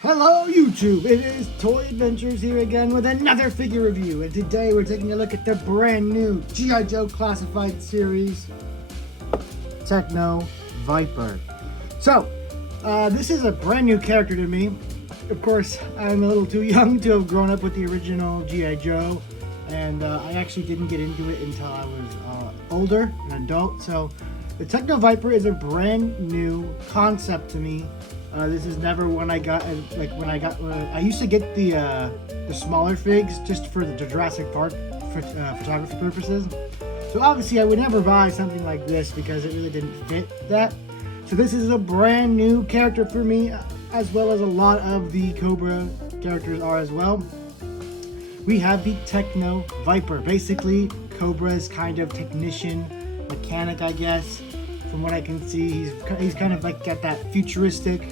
Hello YouTube, it is Toy Adventures here again with another figure review, and today we're taking a look at the brand new G.I. Joe Classified Series Techno VIPER. So, this is a brand new character to me. Of course, I'm a little too young to have grown up with the original G.I. Joe, and I actually didn't get into it until I was older, an adult. So, the Techno VIPER is a brand new concept to me. This is never one I got, I used to get the smaller figs just for the Jurassic Park photography purposes. So obviously I would never buy something like this because it really didn't fit that. So this is a brand new character for me, as well as a lot of the Cobra characters are as well. We have the Techno VIPER, basically Cobra's kind of technician, mechanic, I guess. From what I can see, he's kind of like got that futuristic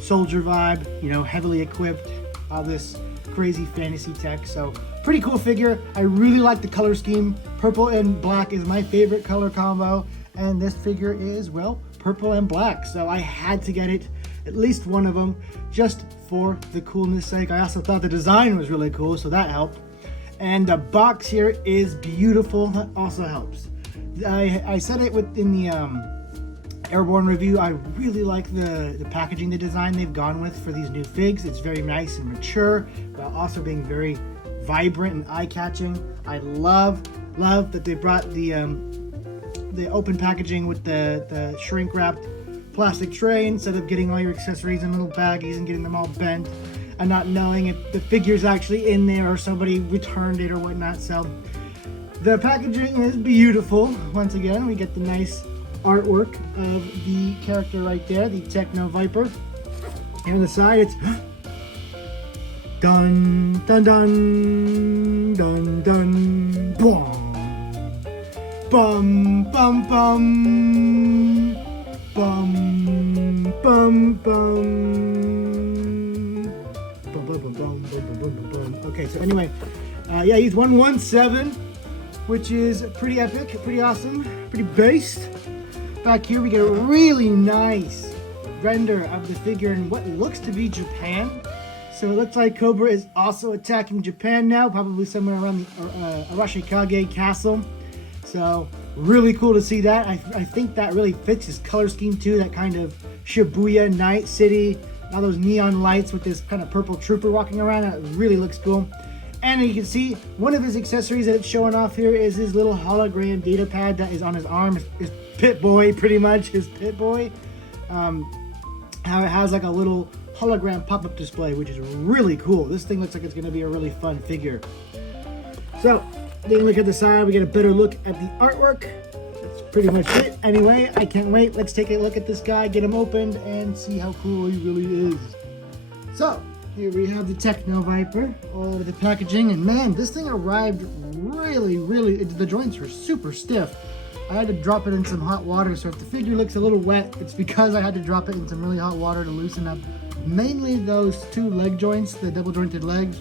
soldier vibe, you know, heavily equipped, all this crazy fantasy tech. So pretty cool figure. I really like the color scheme. Purple and black is my favorite color combo, and this figure is, well, purple and black. So I had to get it, at least one of them, just for the coolness sake. I also thought the design was really cool, so that helped. And the box here is beautiful. That also helps. I said it within the airborne review. I really like the packaging, the design they've gone with for these new figs. It's very nice and mature, while also being very vibrant and eye-catching. I love that they brought the open packaging with the shrink-wrapped plastic tray instead of getting all your accessories in little baggies and getting them all bent and not knowing if the figure's actually in there or somebody returned it or whatnot. So the packaging is beautiful. Once again, we get the nice artwork of the character right there, the Techno VIPER. And on the side, it's dun dun dun dun dun bum bum bum bum bum bum bum. Okay, so anyway, yeah, he's 117, which is pretty epic, pretty awesome, pretty based. Back here we get a really nice render of the figure in what looks to be Japan. So it looks like Cobra is also attacking Japan now, probably somewhere around the Arashikage Castle. So really cool to see that. I think that really fits his color scheme too, that kind of Shibuya night city, all those neon lights with this kind of purple trooper walking around. That really looks cool. And you can see one of his accessories that it's showing off here is his little hologram data pad that is on his arm. His Pit Boy, pretty much, his Pit Boy. How it has like a little hologram pop-up display, which is really cool. This thing looks like it's going to be a really fun figure. So, then look at the side, we get a better look at the artwork. That's pretty much it. Anyway, I can't wait. Let's take a look at this guy, get him opened, and see how cool he really is. So, here we have the Techno VIPER, all of the packaging, and man, this thing arrived really, the joints were super stiff. I had to drop it in some hot water, so if the figure looks a little wet, it's because I had to drop it in some really hot water to loosen up mainly those two leg joints, the double jointed legs.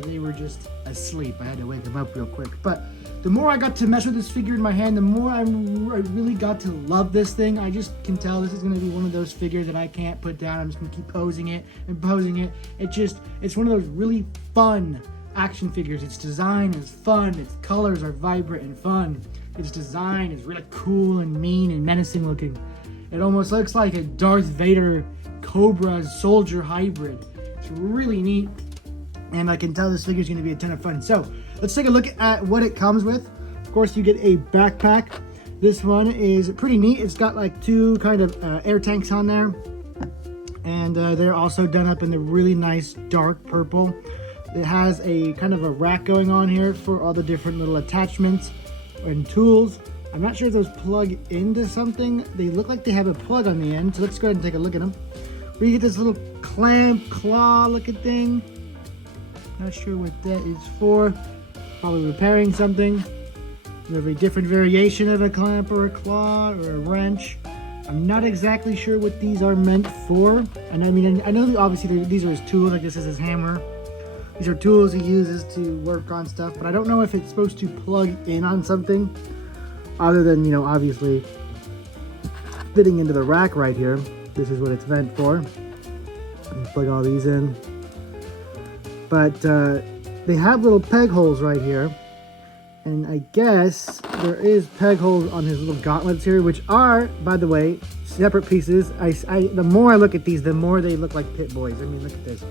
They were just asleep. I had to wake them up real quick. But the more I got to mess with this figure in my hand, the more I really got to love this thing. I just can tell this is going to be one of those figures that I can't put down. I'm just going to keep posing it and posing it. It's one of those really fun action figures. Its design is fun. Its colors are vibrant and fun. Its design is really cool and mean and menacing looking. It almost looks like a Darth Vader Cobra soldier hybrid. It's really neat. And I can tell this figure is going to be a ton of fun. So let's take a look at what it comes with. Of course, you get a backpack. This one is pretty neat. It's got like two kind of air tanks on there. And they're also done up in the really nice dark purple. It has a kind of a rack going on here for all the different little attachments and tools. I'm not sure if those plug into something. They look like they have a plug on the end. So let's go ahead and take a look at them. We get this little clamp claw looking thing. Not sure what that is for. Probably repairing something. We have a different variation of a clamp or a claw or a wrench. I'm not exactly sure what these are meant for. And I mean, I know that obviously these are his tools. Like this is his hammer. These are tools he uses to work on stuff. But I don't know if it's supposed to plug in on something other than, you know, obviously fitting into the rack right here. This is what it's meant for. Plug all these in. But they have little peg holes right here. And I guess there is peg holes on his little gauntlets here, which are, by the way, separate pieces. The more I look at these, the more they look like Pit Boys. I mean, look at this.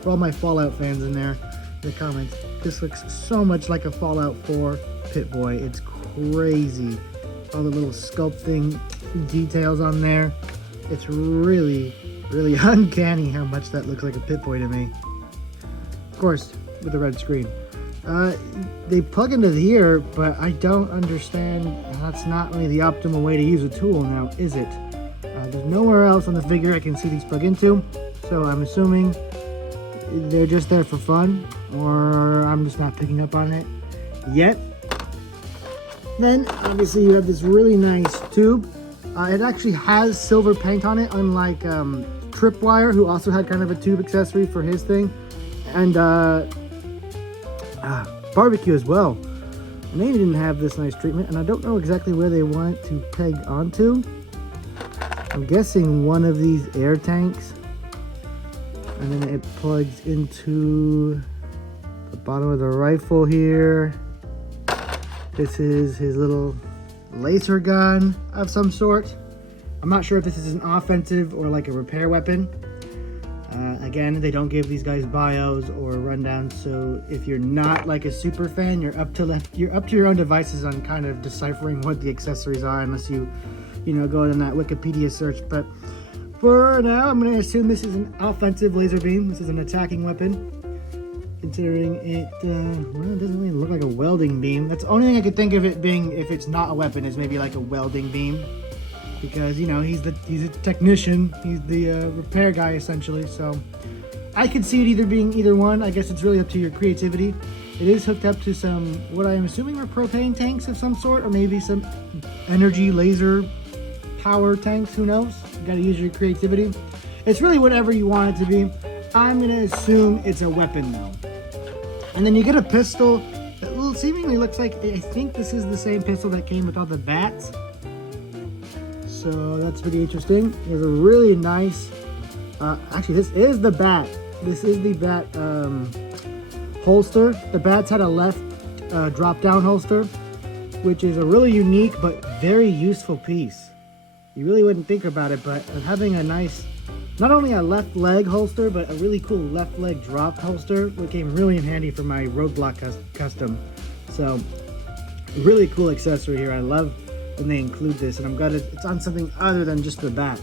For all my Fallout fans in there, in the comments, this looks so much like a Fallout 4 Pit Boy. It's crazy. All the little sculpting details on there. It's really, really uncanny how much that looks like a Pit Boy to me. Of course, with the red screen. They plug into here, but I don't understand. That's not really the optimal way to use a tool now, is it? There's nowhere else on the figure I can see these plug into, so I'm assuming they're just there for fun, or I'm just not picking up on it yet. Then, obviously, you have this really nice tube. It actually has silver paint on it, unlike Tripwire, who also had kind of a tube accessory for his thing. And Barbecue as well. And they didn't have this nice treatment, and I don't know exactly where they want to peg onto. I'm guessing one of these air tanks. And then it plugs into the bottom of the rifle here. This is his little laser gun of some sort. I'm not sure if this is an offensive or like a repair weapon. Again, they don't give these guys bios or rundowns, so if you're not like a super fan, you're up to your own devices on kind of deciphering what the accessories are, unless you go in that Wikipedia search. But for now, I'm going to assume this is an offensive laser beam. This is an attacking weapon, considering it doesn't really look like a welding beam. That's the only thing I could think of it being, if it's not a weapon, is maybe like a welding beam. Because, he's a technician, he's the repair guy essentially, so I could see it either being either one. I guess it's really up to your creativity. It is hooked up to some, what I am assuming are propane tanks of some sort, or maybe some energy laser power tanks, who knows? You gotta use your creativity. It's really whatever you want it to be. I'm gonna assume it's a weapon though. And then you get a pistol that seemingly looks like, I think this is the same pistol that came with all the bats. So that's pretty interesting. There's a really nice, actually this is the bat. This is the bat holster. The bats had a left drop down holster, which is a really unique but very useful piece. You really wouldn't think about it, but having a nice, not only a left leg holster, but a really cool left leg drop holster, which came really in handy for my Roadblock custom. So really cool accessory here. I love when they include this, and I'm glad it's on something other than just the bat.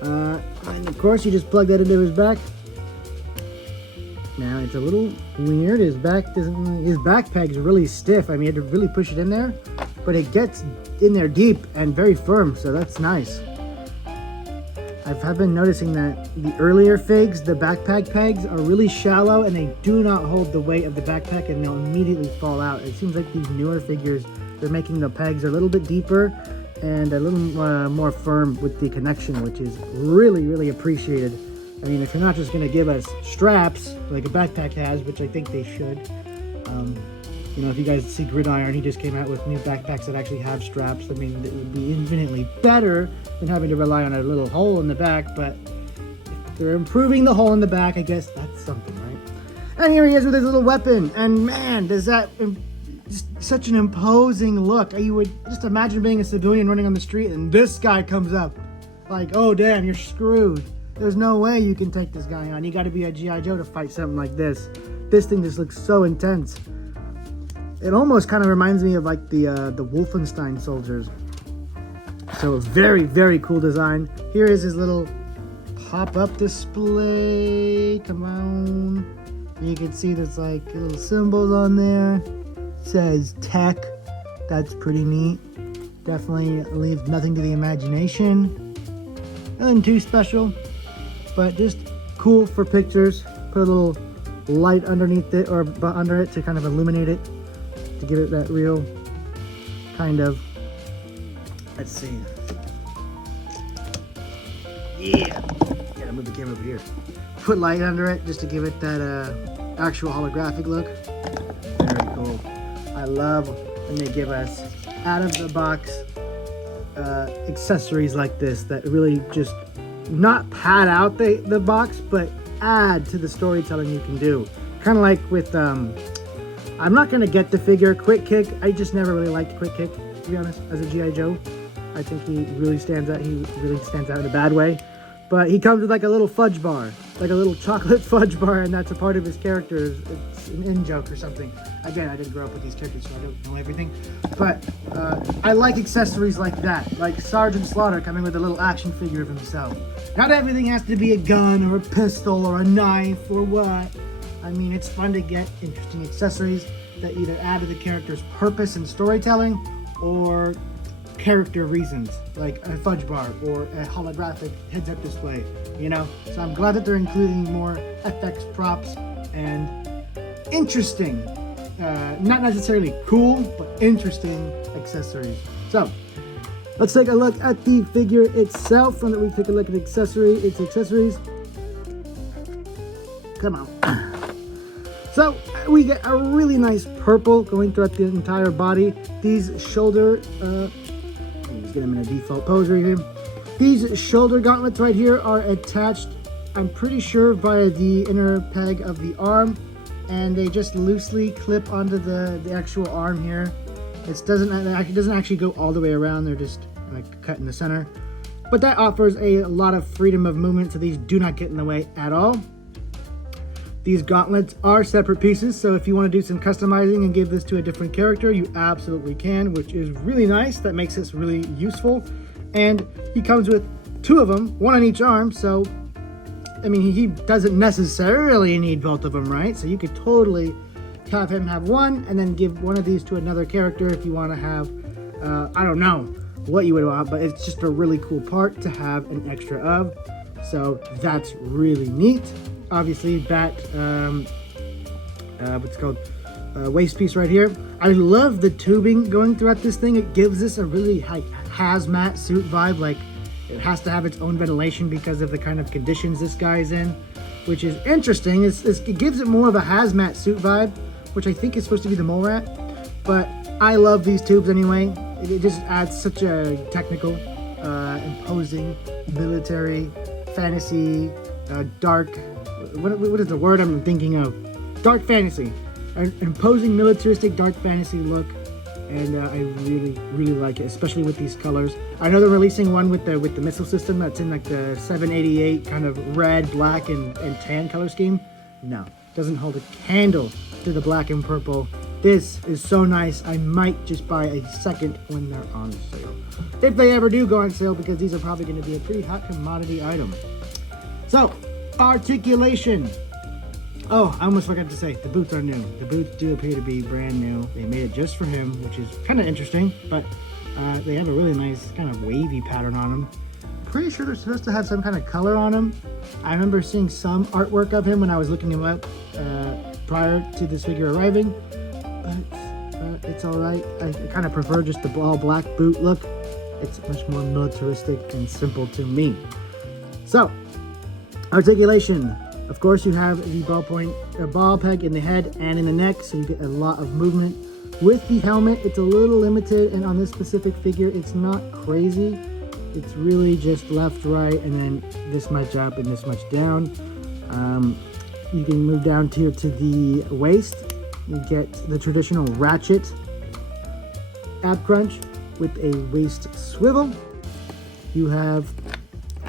And of course, you just plug that into his back. Now it's a little weird. His back peg's really stiff. I mean, you had to really push it in there, but it gets in there deep and very firm, so that's nice. I've been noticing that the earlier figs, the backpack pegs, are really shallow and they do not hold the weight of the backpack, and they'll immediately fall out. It seems like these newer figures, they're making the pegs a little bit deeper and a little more firm with the connection, which is really, really appreciated. I mean, if you're not just going to give us straps like a backpack has, which I think they should. If you guys see Gridiron, he just came out with new backpacks that actually have straps. I mean, it would be infinitely better than having to rely on a little hole in the back, but if they're improving the hole in the back, I guess that's something, right? And here he is with his little weapon, and man, does that just such an imposing look. You would just imagine being a civilian running on the street and this guy comes up like, oh damn, you're screwed. There's no way you can take this guy on. You got to be a G.I. Joe to fight something like this. This thing just looks so intense. It almost kind of reminds me of like the Wolfenstein soldiers. So very, very cool design. Here is his little pop-up display. Come on. And you can see there's like little symbols on there. It says tech. That's pretty neat. Definitely leaves nothing to the imagination. Nothing too special, but just cool for pictures. Put a little light underneath it or under it to kind of illuminate it, to give it that real kind of, let's see. Yeah, gotta move the camera over here. Put light under it just to give it that actual holographic look. Very cool. I love when they give us out of the box accessories like this that really just not pad out the box, but add to the storytelling you can do. Kind of like with, I'm not going to get the figure Quick Kick. I just never really liked Quick Kick, to be honest, as a G.I. Joe. I think he really stands out. He really stands out in a bad way. But he comes with like a little fudge bar, like a little chocolate fudge bar, and that's a part of his character. It's an in-joke or something. Again, I didn't grow up with these characters, so I don't know everything. But I like accessories like that, like Sergeant Slaughter coming with a little action figure of himself. Not everything has to be a gun or a pistol or a knife or what. I mean, it's fun to get interesting accessories that either add to the character's purpose and storytelling or character reasons, like a fudge bar or a holographic heads-up display, you know? So I'm glad that they're including more FX props and interesting, not necessarily cool, but interesting accessories. So let's take a look at the figure itself, and then we take a look at its accessories. Come on. So we get a really nice purple going throughout the entire body. These shoulder, let's get them in a default pose right here. These shoulder gauntlets right here are attached, I'm pretty sure, via the inner peg of the arm, and they just loosely clip onto the actual arm here. It doesn't actually go all the way around. They're just like cut in the center, but that offers a lot of freedom of movement, so these do not get in the way at all. These gauntlets are separate pieces, so if you want to do some customizing and give this to a different character, you absolutely can, which is really nice. That makes this really useful. And he comes with two of them, one on each arm, so I mean, he doesn't necessarily need both of them, right? So you could totally have him have one and then give one of these to another character if you want to have, I don't know what you would want, but it's just a really cool part to have an extra of. So that's really neat. Obviously that what's it called, waist piece right here. I love the tubing going throughout this thing. It gives this a really hazmat suit vibe. Like, it has to have its own ventilation because of the kind of conditions this guy's in, which is interesting. It gives it more of a hazmat suit vibe, which I think is supposed to be the mole rat, but I love these tubes anyway. It just adds such a technical, imposing, military, fantasy, dark, what is the word I'm thinking of? Dark fantasy. An imposing militaristic dark fantasy look, and I really like it, especially with these colors. I know they're releasing one with the missile system that's in like the 788 kind of red, black, and tan color scheme. No, doesn't hold a candle to the black and purple. This is so nice. I might just buy a second when they're on sale, if they ever do go on sale, because these are probably going to be a pretty hot commodity item. So, articulation. Oh, I almost forgot to say, the boots are new. The boots do appear to be brand new. They made it just for him, which is kind of interesting, but they have a really nice kind of wavy pattern on them. Pretty sure they're supposed to have some kind of color on them. I remember seeing some artwork of him when I was looking him up prior to this figure arriving, but it's all right. I kind of prefer just the all black boot look. It's much more militaristic and simple to me. So, articulation. Of course, you have the ball peg in the head and in the neck, so you get a lot of movement. With the helmet, it's a little limited, and on this specific figure, it's not crazy. It's really just left, right, and then this much up and this much down. You can move down here to the waist. You get the traditional ratchet ab crunch with a waist swivel. You have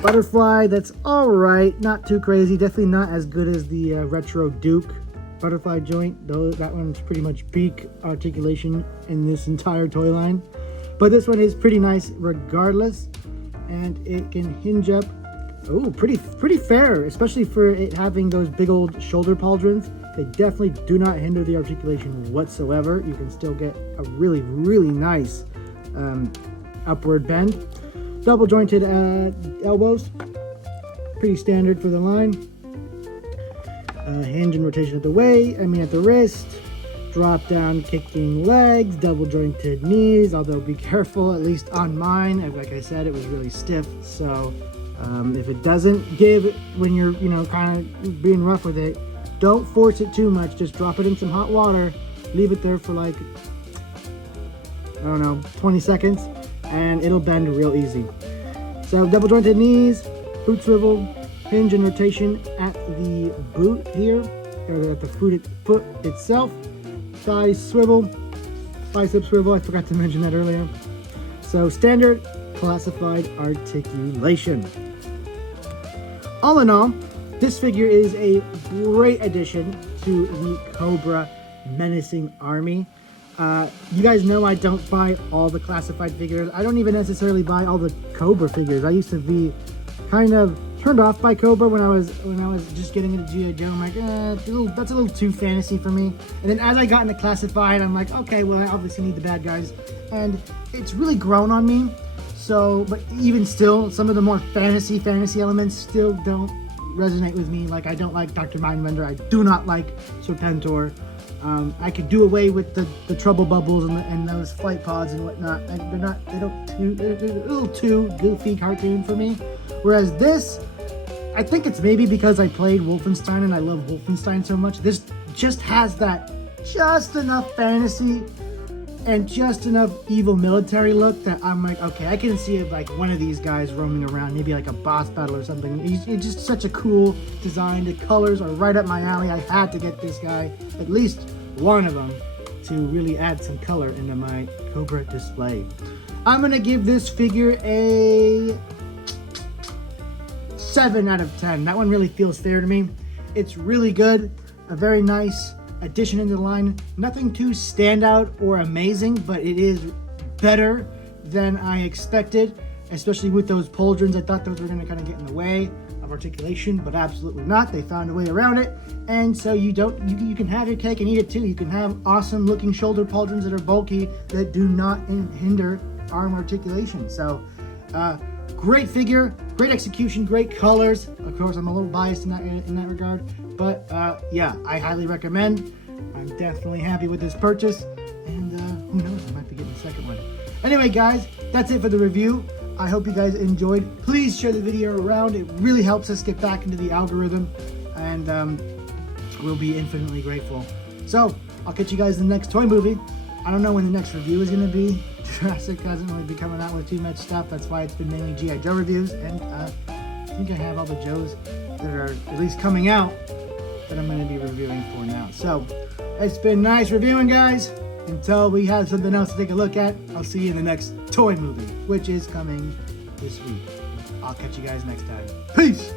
butterfly, that's all right, not too crazy, definitely not as good as the retro Duke butterfly joint, though that one's pretty much peak articulation in this entire toy line. But this one is pretty nice regardless, and it can hinge up, oh, pretty fair, especially for it having those big old shoulder pauldrons. They definitely do not hinder the articulation whatsoever. You can still get a really nice upward bend. Double jointed elbows, pretty standard for the line. Hinge and rotation at the wrist. Drop down kicking legs, double jointed knees, although be careful, at least on mine, like I said, it was really stiff. So if it doesn't give when you're, kind of being rough with it, don't force it too much. Just drop it in some hot water, leave it there for like, I don't know, 20 seconds. And it'll bend real easy. So double jointed knees, boot swivel, hinge and rotation at the boot here, or at the foot itself, thigh swivel, bicep swivel, I forgot to mention that earlier. So standard classified articulation. All in all, this figure is a great addition to the Cobra menacing army. You guys know I don't buy all the classified figures. I don't even necessarily buy all the Cobra figures. I used to be kind of turned off by Cobra when I was just getting into G.I. Joe. I'm like, that's a little too fantasy for me. And then as I got into classified, I'm like, okay, well, I obviously need the bad guys. And it's really grown on me. So, but even still, some of the more fantasy elements still don't resonate with me. Like, I don't like Dr. Mindbender. I do not like Serpentor. I could do away with the trouble bubbles and those flight pods and whatnot. And they're a little too goofy cartoon for me. Whereas this, I think it's maybe because I played Wolfenstein and I love Wolfenstein so much. This just has that just enough fantasy and just enough evil military look that I'm like, okay, I can see it like one of these guys roaming around, maybe like a boss battle or something. He's just such a cool design. The colors are right up my alley. I had to get this guy, at least one of them, to really add some color into my Cobra display. I'm gonna give this figure a 7 out of 10. That one really feels fair to me. It's really good, a very nice addition into the line. Nothing too standout or amazing, but it is better than I expected, especially with those pauldrons. I thought those were going to kind of get in the way of articulation, but absolutely not. They found a way around it, and so you can have your cake and eat it too. You can have awesome looking shoulder pauldrons that are bulky that do not hinder arm articulation. So great figure, great execution, great colors. Of course, I'm a little biased in that regard, but yeah, I highly recommend. I'm definitely happy with this purchase, and who knows, I might be getting the second one. Anyway, guys, that's it for the review. I hope you guys enjoyed. Please share the video around. It really helps us get back into the algorithm, and we'll be infinitely grateful. So, I'll catch you guys in the next toy movie. I don't know when the next review is going to be. Jurassic hasn't really been coming out with too much stuff. That's why it's been mainly G.I. Joe reviews, and I think I have all the Joes that are at least coming out that I'm going to be reviewing for now. So, it's been nice reviewing, guys. Until we have something else to take a look at, I'll see you in the next toy movie, which is coming this week. I'll catch you guys next time. Peace!